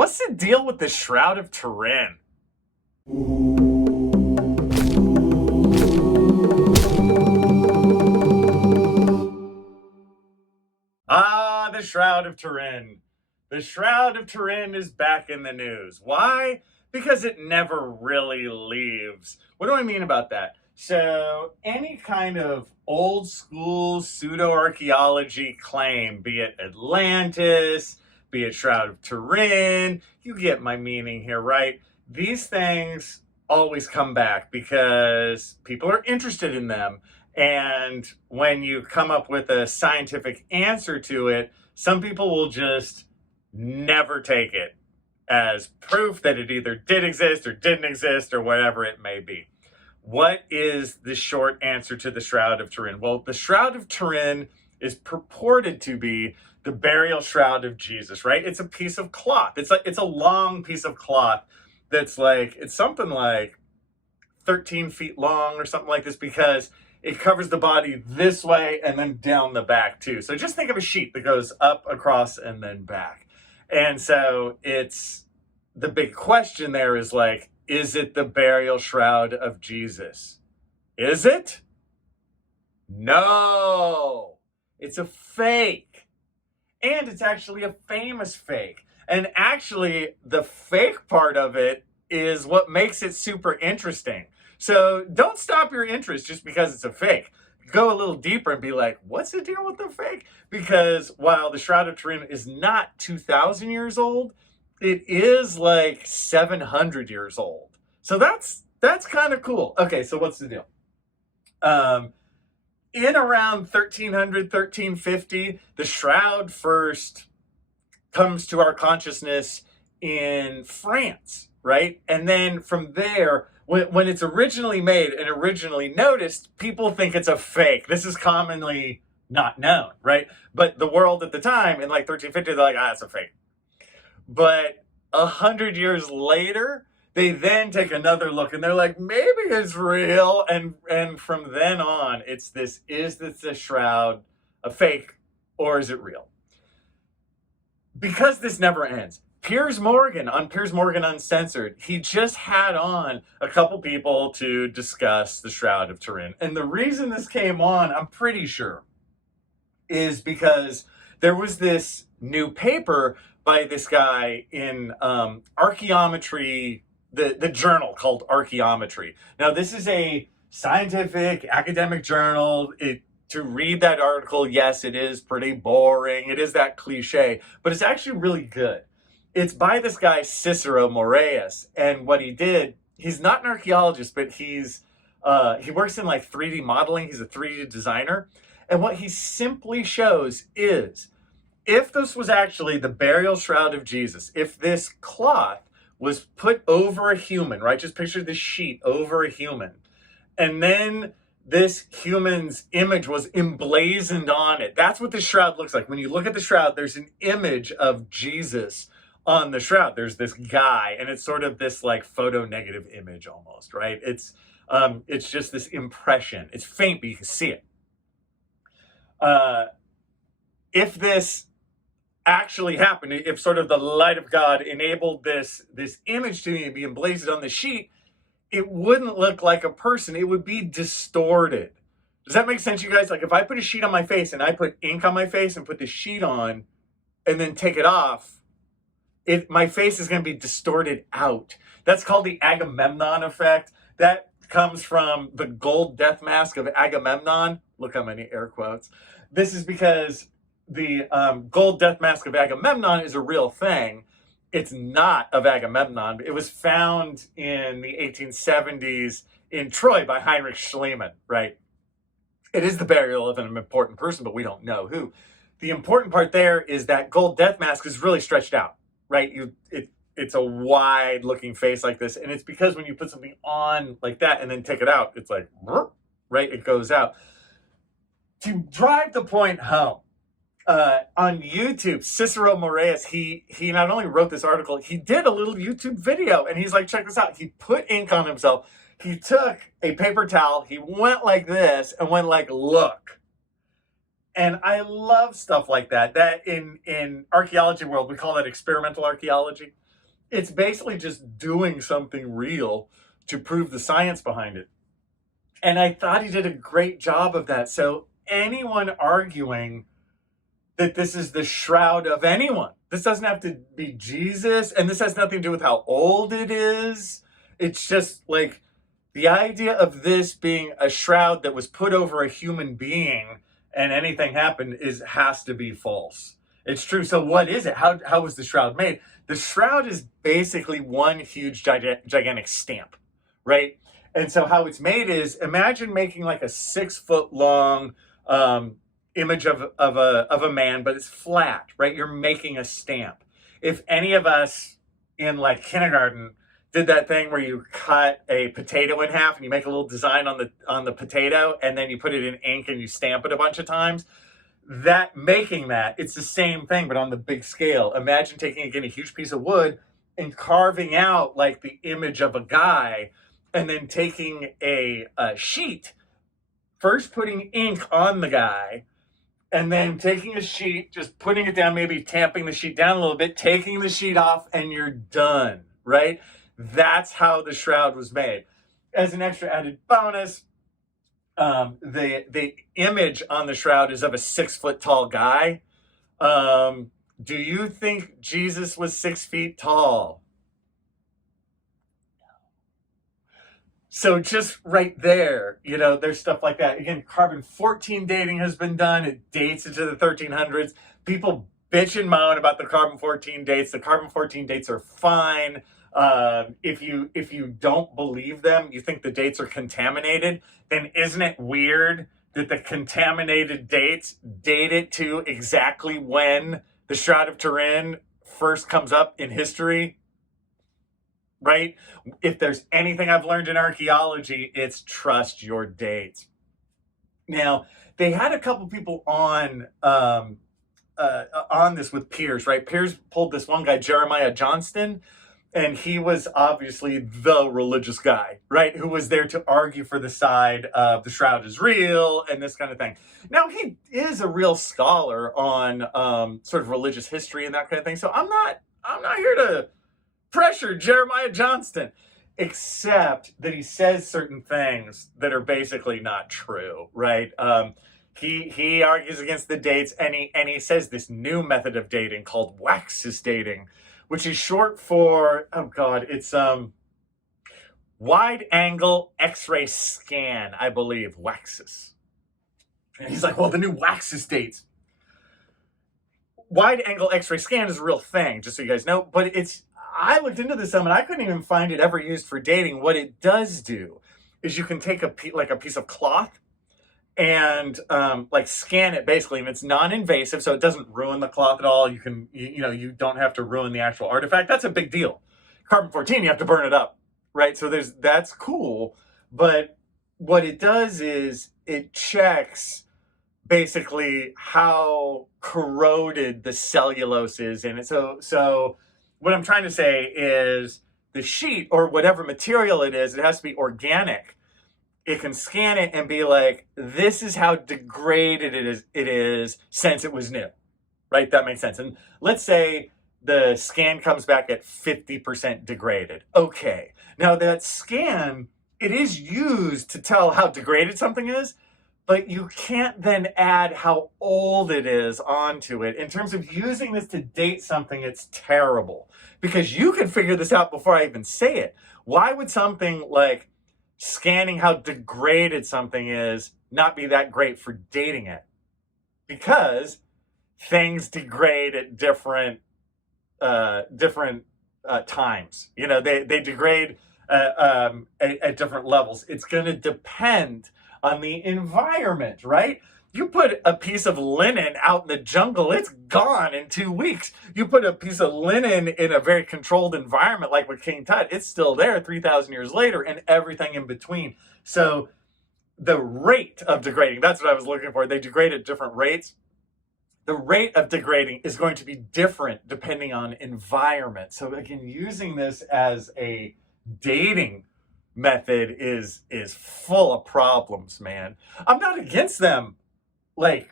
What's the deal with the Shroud of Turin? Ah, the Shroud of Turin. The Shroud of Turin is back in the news. Why? Because it never really leaves. What do I mean about that? So, any kind of old school pseudo archaeology claim, be it Atlantis, be it Shroud of Turin, you get my meaning here, right? These things always come back because people are interested in them. And when you come up with a scientific answer to it, some people will just never take it as proof that it either did exist or didn't exist or whatever it may be. What is the short answer to the Shroud of Turin? Well, the Shroud of Turin is purported to be the burial shroud of Jesus, right? It's a piece of cloth. It's a long piece of cloth that's it's something like 13 feet long or something like this, because it covers the body this way and then down the back too. So just think of a sheet that goes up, across, and then back. And so the big question there is is it the burial shroud of Jesus? Is it? No, it's a fake. And it's actually a famous fake. And actually, the fake part of it is what makes it super interesting. So don't stop your interest just because it's a fake. Go a little deeper and be like, what's the deal with the fake? Because while the Shroud of Turin is not 2,000 years old, it is 700 years old. So that's kind of cool. Okay, so what's the deal? In around 1300, 1350, the shroud first comes to our consciousness in France, right? And then from there, when it's originally made and originally noticed, people think it's a fake. This is commonly not known, right? But the world at the time, in 1350, they're like, it's a fake. But 100 years later, they then take another look and they're like, maybe it's real. And from then on, is this a shroud a fake or is it real? Because this never ends. Piers Morgan on Piers Morgan Uncensored, he just had on a couple people to discuss the Shroud of Turin. And the reason this came on, I'm pretty sure, is because there was this new paper by this guy in Archaeometry, the journal called Archaeometry. Now, this is a scientific academic journal. To read that article, yes, it is pretty boring. It is that cliche, but it's actually really good. It's by this guy, Cicero Moraeus. And what he did, he's not an archaeologist, but he works in 3D modeling. He's a 3D designer. And what he simply shows is, if this was actually the burial shroud of Jesus, if this cloth was put over a human, right? Just picture this sheet over a human. And then this human's image was emblazoned on it. That's what the shroud looks like. When you look at the shroud, there's an image of Jesus on the shroud. There's this guy, and it's sort of this photo negative image almost, right? It's just this impression. It's faint, but you can see it. If this actually happened, if sort of the light of God enabled this image to be emblazoned on the sheet, it wouldn't look like a person. It would be distorted. Does that make sense, you guys? If I put a sheet on my face and I put ink on my face and put the sheet on and then take it off, my face is going to be distorted out. That's called the Agamemnon Effect. That comes from the gold death mask of Agamemnon. Look how many air quotes. This is because the gold death mask of Agamemnon is a real thing. It's not of Agamemnon. It was found in the 1870s in Troy by Heinrich Schliemann, right? It is the burial of an important person, but we don't know who. The important part there is that gold death mask is really stretched out, right? It's a wide-looking face like this, and it's because when you put something on like that and then take it out, it's right? It goes out. To drive the point home, on YouTube, Cicero Moraeus, he not only wrote this article, he did a little YouTube video, and he's like, check this out. He put ink on himself. He took a paper towel, he went like this, and went look. And I love stuff like that. That in archaeology world, we call that experimental archaeology. It's basically just doing something real to prove the science behind it. And I thought he did a great job of that. So anyone arguing that this is the shroud of anyone, this doesn't have to be Jesus, and this has nothing to do with how old it is. It's just like the idea of this being a shroud that was put over a human being and anything happened has to be false. It's true. So what is it? How was the shroud made? The shroud is basically one huge gigantic stamp, right? And so how it's made is, imagine making like a 6-foot long image of a man, but it's flat, right? You're making a stamp. If any of us in like kindergarten did that thing where you cut a potato in half and you make a little design on the potato, and then you put it in ink and you stamp it a bunch of times, making that, it's the same thing, but on the big scale. Imagine taking, again, a huge piece of wood and carving out like the image of a guy, and then taking a sheet, first putting ink on the guy, and then taking a sheet, just putting it down, maybe tamping the sheet down a little bit, taking the sheet off, and you're done, right? That's how the shroud was made. As an extra added bonus, the image on the shroud is of a 6-foot tall guy. Do you think Jesus was 6 feet tall? So just right there, there's stuff like that. Again, carbon-14 dating has been done. It dates into the 1300s. People bitch and moan about the carbon-14 dates. The carbon-14 dates are fine. If you don't believe them, you think the dates are contaminated, then isn't it weird that the contaminated dates date it to exactly when the Shroud of Turin first comes up in history? Right? If there's anything I've learned in archaeology, it's trust your dates. Now, they had a couple people on this with Piers, right? Piers pulled this one guy, Jeremiah Johnston, and he was obviously the religious guy, right? Who was there to argue for the side of the shroud is real and this kind of thing. Now, he is a real scholar on sort of religious history and that kind of thing. So I'm not here to pressure Jeremiah Johnston, except that he says certain things that are basically not true, right? He argues against the dates, and he says this new method of dating called waxis dating, which is short for, oh God, it's wide angle X-ray scan, I believe, waxis. And he's like, well, the new waxis dates. Wide angle X-ray scan is a real thing, just so you guys know, but I looked into this some and I couldn't even find it ever used for dating. What it does do is you can take a piece of cloth and like scan it basically, and it's non-invasive, so it doesn't ruin the cloth at all. You don't have to ruin the actual artifact. That's a big deal. Carbon-14, you have to burn it up, right? So that's cool, but what it does is it checks basically how corroded the cellulose is in it. So what I'm trying to say is the sheet or whatever material it has to be organic. It can scan it and be like, this is how degraded it is since it was new, right? That makes sense. And let's say the scan comes back at 50% degraded. Okay. Now that scan, it is used to tell how degraded something is, but you can't then add how old it is onto it. In terms of using this to date something, it's terrible. Because you can figure this out before I even say it. Why would something like scanning how degraded something is not be that great for dating it? Because things degrade at different times. They degrade at different levels. It's going to depend on the environment, right? You put a piece of linen out in the jungle, it's gone in 2 weeks. You put a piece of linen in a very controlled environment like with King Tut, it's still there 3,000 years later, and everything in between. So the rate of degrading, that's what I was looking for. They degrade at different rates. The rate of degrading is going to be different depending on environment. So again, using this as a dating method is full of problems, man. I'm not against them like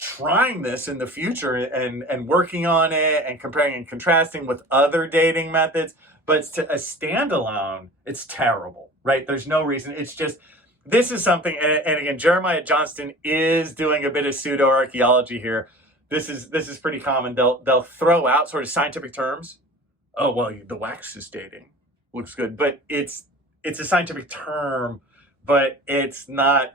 trying this in the future and working on it and comparing and contrasting with other dating methods, but to a standalone, it's terrible, right? There's no reason. It's just, this is something, and again, Jeremiah Johnston is doing a bit of pseudo archaeology here. This is pretty common. They'll throw out sort of scientific terms. Oh, well, the wax is dating. Looks good, but it's a scientific term, but it's not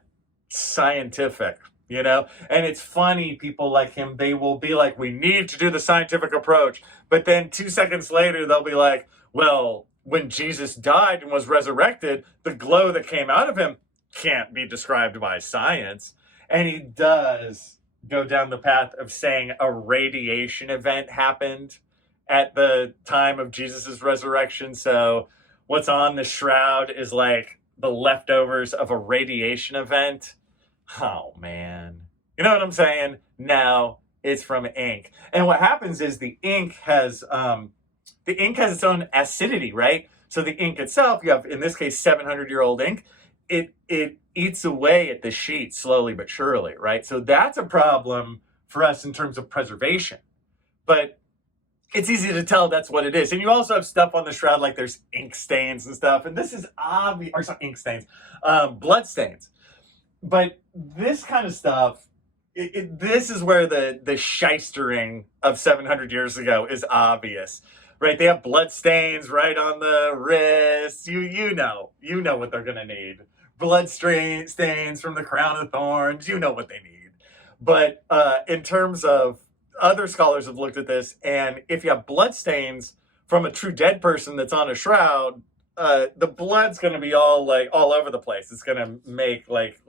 scientific, you know? And it's funny, people like him, they will be like, we need to do the scientific approach. But then 2 seconds later, they'll be like, well, when Jesus died and was resurrected, the glow that came out of him can't be described by science. And he does go down the path of saying a radiation event happened at the time of Jesus's resurrection. So what's on the shroud is like the leftovers of a radiation event. Oh, man. You know what I'm saying? No, it's from ink. And what happens is the ink has its own acidity, right? So the ink itself, you have, in this case, 700-year-old ink, it eats away at the sheet slowly but surely, right? So that's a problem for us in terms of preservation. But it's easy to tell that's what it is. And you also have stuff on the shroud, like there's ink stains and stuff. And this is obvious, or not ink stains, blood stains. But this kind of stuff, this is where the shystering of 700 years ago is obvious, right? They have blood stains right on the wrists. You know what they're going to need. Blood stains from the crown of thorns. You know what they need. But in terms of, other scholars have looked at this, and if you have blood stains from a true dead person that's on a shroud, the blood's going to be all over the place. It's going to make like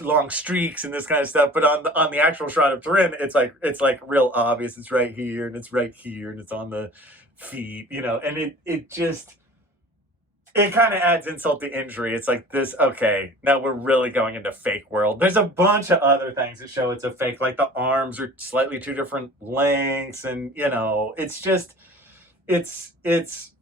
long streaks and this kind of stuff. But on the actual Shroud of Turin, it's like real obvious. It's right here and it's right here and it's on the feet, you know. And it kind of adds insult to injury. It's like this, okay, now we're really going into fake world. There's a bunch of other things that show it's a fake, like the arms are slightly two different lengths, and you know, it's just, it's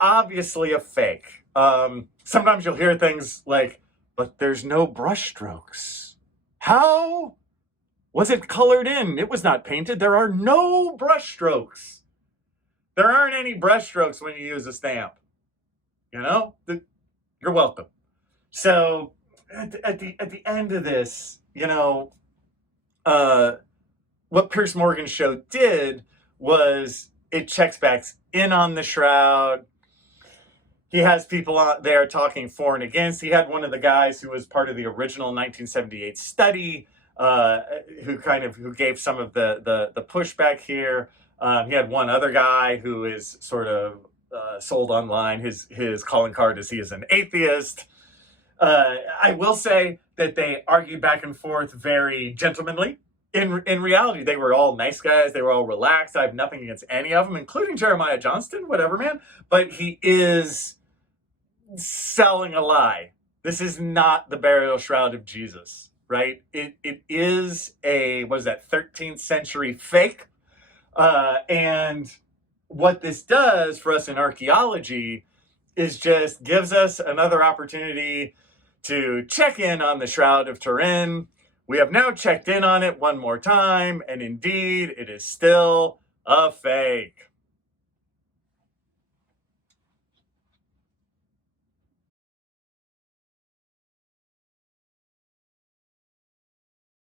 obviously a fake. Sometimes you'll hear things like, but there's no brush strokes. How was it colored in? It was not painted. There are no brush strokes. There aren't any brush strokes when you use a stamp. You know, you're welcome. So at the end of this, you know, what Piers Morgan's show did was it checks back in on the shroud. He has people out there talking for and against. He had one of the guys who was part of the original 1978 study, who gave some of the pushback here. He had one other guy who is sort of sold online. His calling card is he is an atheist. I will say that they argued back and forth very gentlemanly. In reality, they were all nice guys. They were all relaxed. I have nothing against any of them, including Jeremiah Johnston, whatever, man. But he is selling a lie. This is not the burial shroud of Jesus, right? It is a, 13th century fake. And what this does for us in archaeology is just gives us another opportunity to check in on the Shroud of Turin. We have now checked in on it one more time, and indeed, it is still a fake.